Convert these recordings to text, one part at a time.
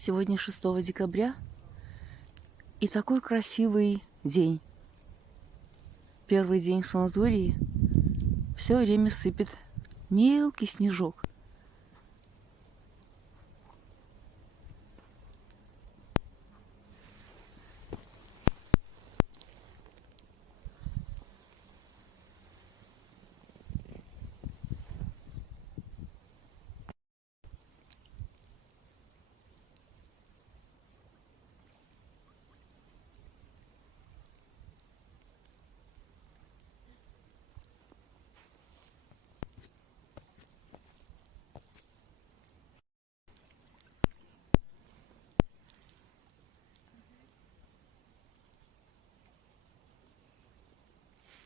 Сегодня 6 декабря, и такой красивый день. Первый день в санатории, все время сыпет мелкий снежок.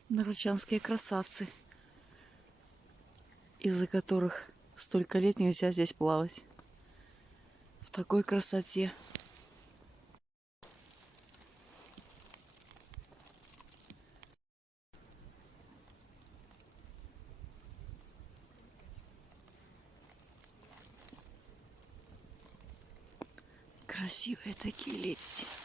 Нарочанские красавцы, из-за которых столько лет нельзя здесь плавать. В такой красоте. Красивые такие лебеди.